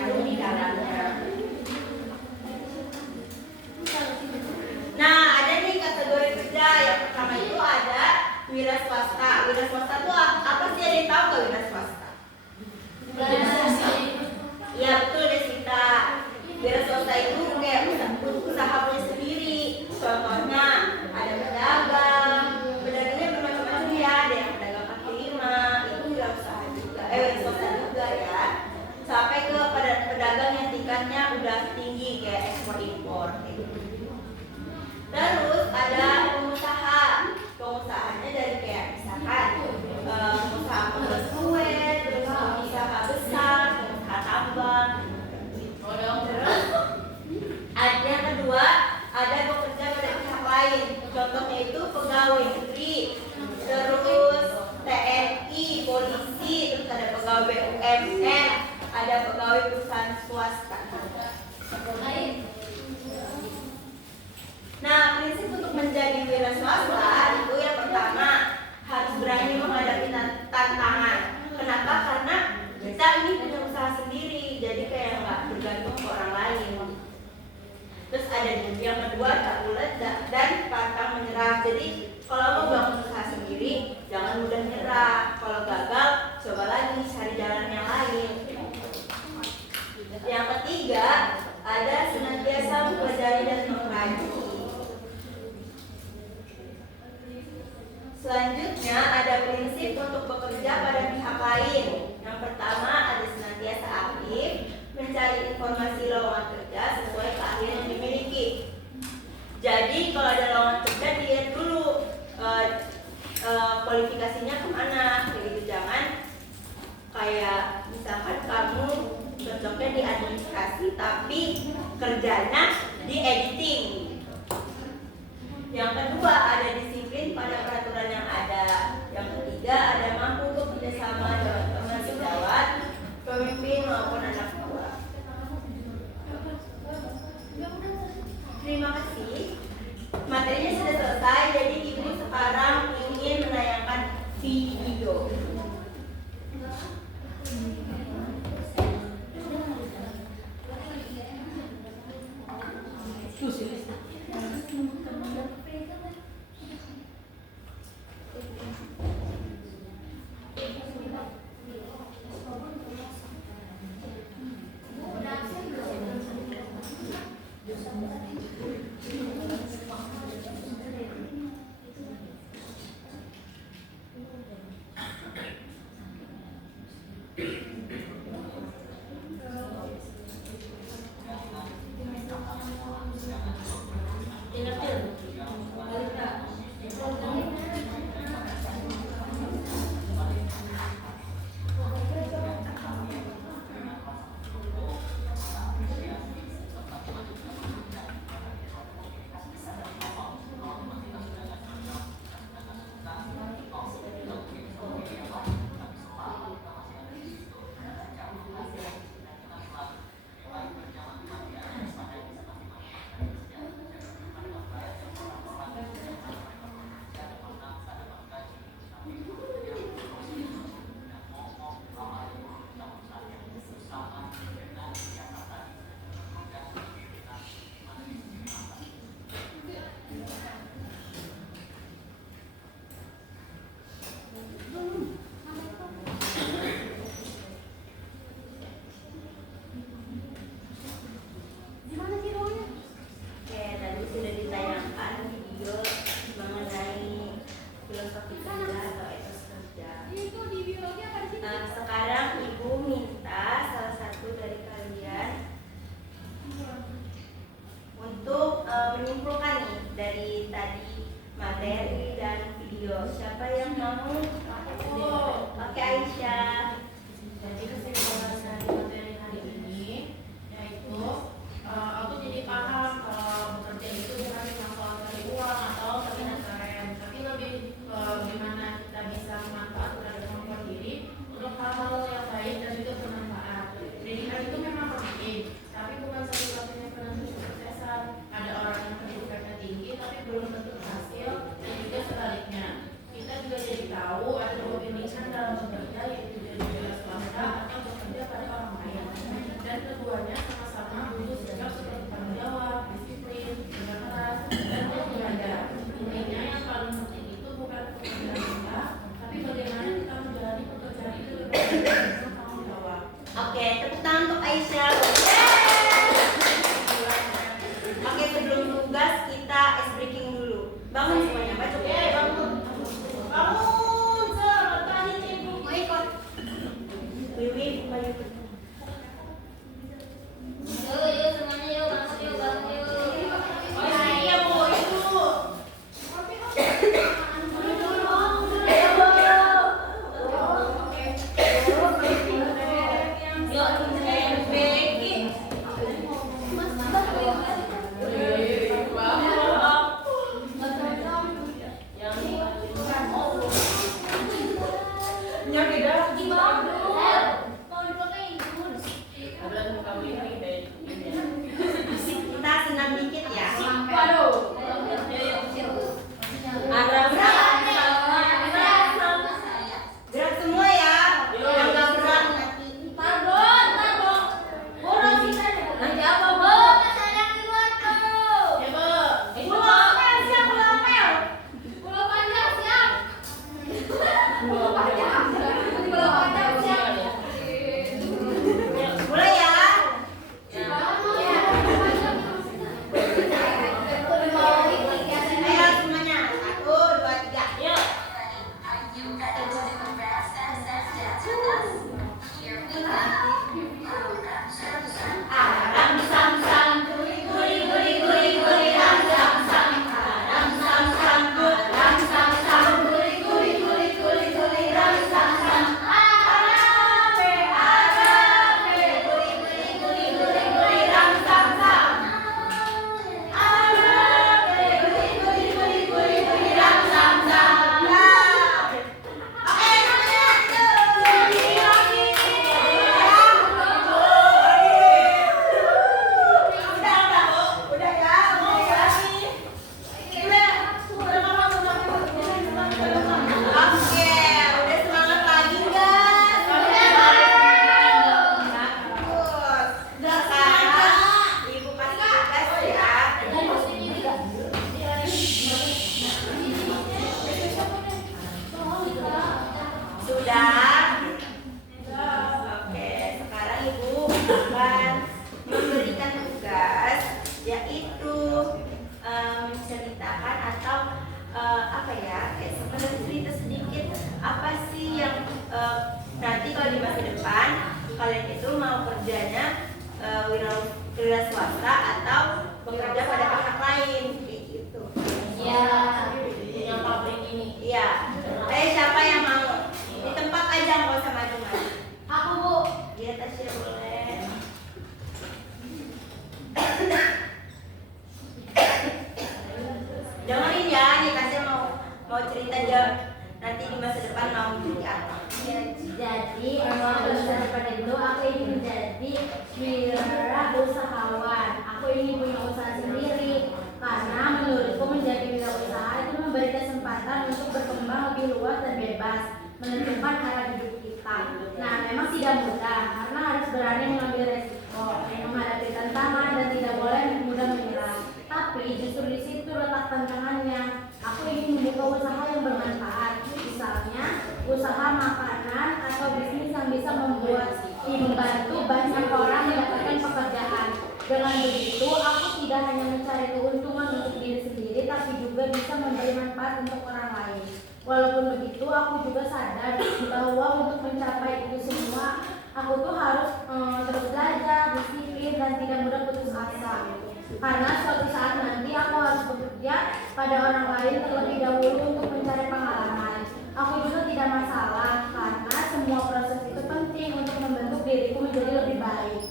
terkandung di dalamnya. Nah, ada nih kategori kerja. Yang pertama itu ada wira swasta. Wira swasta itu apa sih, ada yang tahu nggak wira swasta? Iya betul Desita. Wira swasta itu kayak usaha punya sendiri. Contohnya ada pedagang. Pedagangnya bermacam-macam ya. Ada yang pedagang kaki lima, itu wira usaha juga. Wira swasta juga ya. Sampai ke pedagang yang tingkatnya udah tinggi kayak ekspor impor. Terus ada pengusaha. Pengusahanya dari kayak misalkan pengusaha pembuat kue, terus pengusaha besar, pengusaha tambang. Terus yang kedua ada bekerja pada pihak lain. Contohnya itu pegawai negeri, terus TNI, polisi, terus ada pegawai BUMN, ada pegawai perusahaan swasta. Nah, prinsip untuk menjadi wira swasta itu yang pertama harus berani menghadapi tantangan. Kenapa? Karena kita ini punya usaha sendiri, jadi kayak nggak bergantung ke orang lain. Terus ada yang kedua tak ulet dan pantang menyerah. Jadi kalau mau bangun usaha sendiri, jangan mudah nyerah. Kalau gagal, coba lagi cari jalan yang lain. Yang ketiga ada senantiasa mempelajari dan mengkaji. Selanjutnya ada prinsip untuk bekerja pada pihak lain. Yang pertama ada senantiasa aktif, mencari informasi lowongan kerja sesuai keahlian yang dimiliki. Jadi kalau ada lowongan kerja dilihat dulu kualifikasinya kemana, begitu. Jangan kayak misalkan kamu cocoknya di administrasi tapi kerjanya di editing. Yang kedua ada disiplin pada peraturan yang ada. Yang ketiga ada mampu bekerja sama dengan teman sejawat, pemimpin maupun anak buah. Terima kasih. Materinya sudah selesai, jadi ibu sekarang ingin menayangkan video. baju kerja. Yuk semuanya yuk, masuk yuk, bangun yuk. Oh iya Bu, itu. Kita senam dikit ya. Gerak semua ya. Yang nggak gerak nanti. Nanti apa, Bu? Saya keluar tuh. Ya Bu. Pulang siap pulang Mel. Pulau Panjang siap. Pulau Panjang siap. Mulai ya. Ayo semuanya. 1, 2, 3. Yuk. Ram sam sam guri guri guri guri guri ram sam sam ram sam sam ram sam sam guri guri guri guri guri ram sam sam arabe arabe guri guri guri guri guri ram sam sam arabe guri guri guri guri guri ram sam sam. Oke udah ya, mau lagi. Oke, udah semangat lagi guys. Bagus. Sekarang Ibu kasih tugas ya. Sudah. Oke, sekarang Ibu akan memberikan tugas, yaitu menceritakan atau apa ya, kayak sebenarnya cerita sedikit apa sih yang nanti kalau di masa depan kalian itu mau kerjanya wira swasta atau bekerja pada pihak lain kayak gitu. Iya. Yang pabrik ini. Iya. Siapa yang mau? Di tempat aja, nggak usah maju-maju. Aku, Bu. Di atas ya boleh. Dengerin ya, nih kasih mau cerita aja nanti di masa depan mau jadi apa. Ya, jadi masa depan itu aku ingin menjadi wirausahawan. Aku ingin punya usaha sendiri karena menurutku menjadi wirausaha itu memberi kesempatan untuk berkembang lebih luas dan bebas menentukan arah hidup kita. Nah, memang tidak mudah karena harus berani mengambil resiko, menghadapi tantangan dan tidak boleh mudah menyerah. Tapi justru di situ letak tantangannya. Aku ingin membuka usaha yang bermanfaat, misalnya usaha makanan atau bisnis yang bisa membantu banyak orang mendapatkan pekerjaan. Dengan begitu, aku tidak hanya mencari keuntungan untuk diri sendiri, tapi juga bisa memberi manfaat untuk orang lain. Walaupun begitu, aku juga sadar bahwa untuk mencapai itu semua, aku tuh harus terus belajar, disiplin, dan tidak mudah putus asa. Karena suatu saat nanti aku harus bekerja pada orang lain terlebih dahulu untuk mencari pengalaman. Aku juga tidak masalah karena semua proses itu penting untuk membentuk diriku menjadi lebih baik.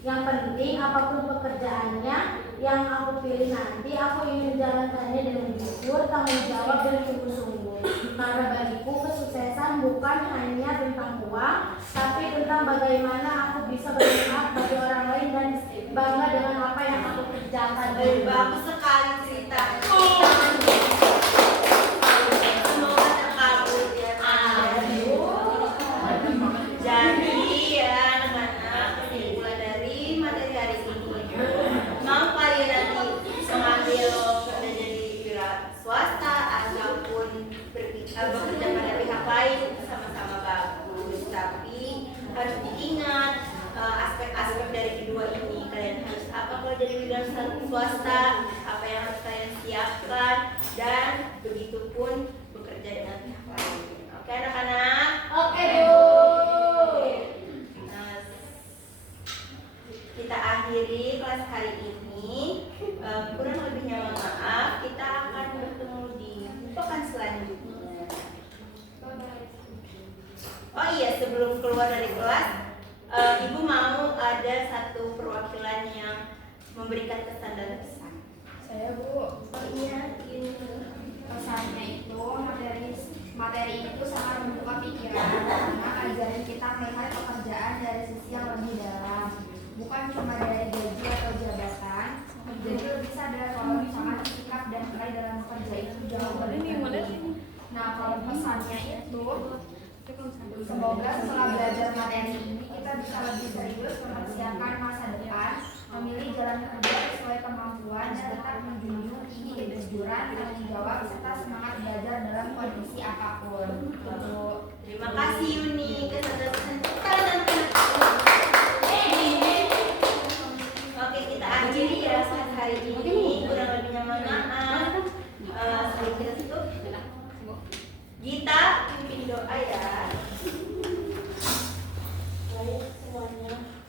Yang penting apapun pekerjaannya yang aku pilih nanti, aku ingin menjalankannya dengan jujur, tanggung jawab, dan sungguh-sungguh. Karena bagiku kesuksesan bukan hanya tentang uang, tapi tentang bagaimana aku bisa bermanfaat bagi orang lain dan bangga dengan apa yang aku kerjakan. Bagus sekali cerita. Semoga terkabul ya. Jadi ya anak-anak, kesimpulan dari materi hari ini, mau kalian nanti mengambil kerja jadi wira swasta ataupun bekerja pada pihak lain, sama-sama bagus. Tapi harus diingat aspek-aspek dari kedua ini. Kalian harus apa kalau jadi wira swasta, apa yang harus kalian siapkan, dan begitupun bekerja dengan pihak lain. Oke anak-anak? Oke, Bu. Nah, akhiri kelas hari ini. Kurang lebihnya mohon maaf. Kita akan bertemu di pekan selanjutnya. Oh iya, sebelum keluar dari kelas, Ibu mau ada satu perwakilan yang memberikan kesan dan pesan. Saya Bu. Oh iya, ini. Pesannya itu materi ini tuh sangat membuka pikiran karena ajarin kita melihat pekerjaan dari sisi yang lebih dalam, bukan cuma dari gaji atau jabatan. Jadi lebih sadar kalau misalkan sikap dan nilai dalam bekerja itu jauh lebih penting. Nah, kalau pesannya itu semoga setelah belajar materi ini kita bisa lebih serius mempersiapkan masa depan, memilih jalan kerja sesuai kemampuan dan tetap menjunjung tinggi kejujuran, tanggung jawab serta semangat belajar dalam kondisi apapun. Terima kasih Yuni, kesan dan Oke, kita akhiri ya saat hari ini. Kurang lebihnya mohon maaf. Sebelum kita tutup, Gita pimpin doa ya. Baik semuanya.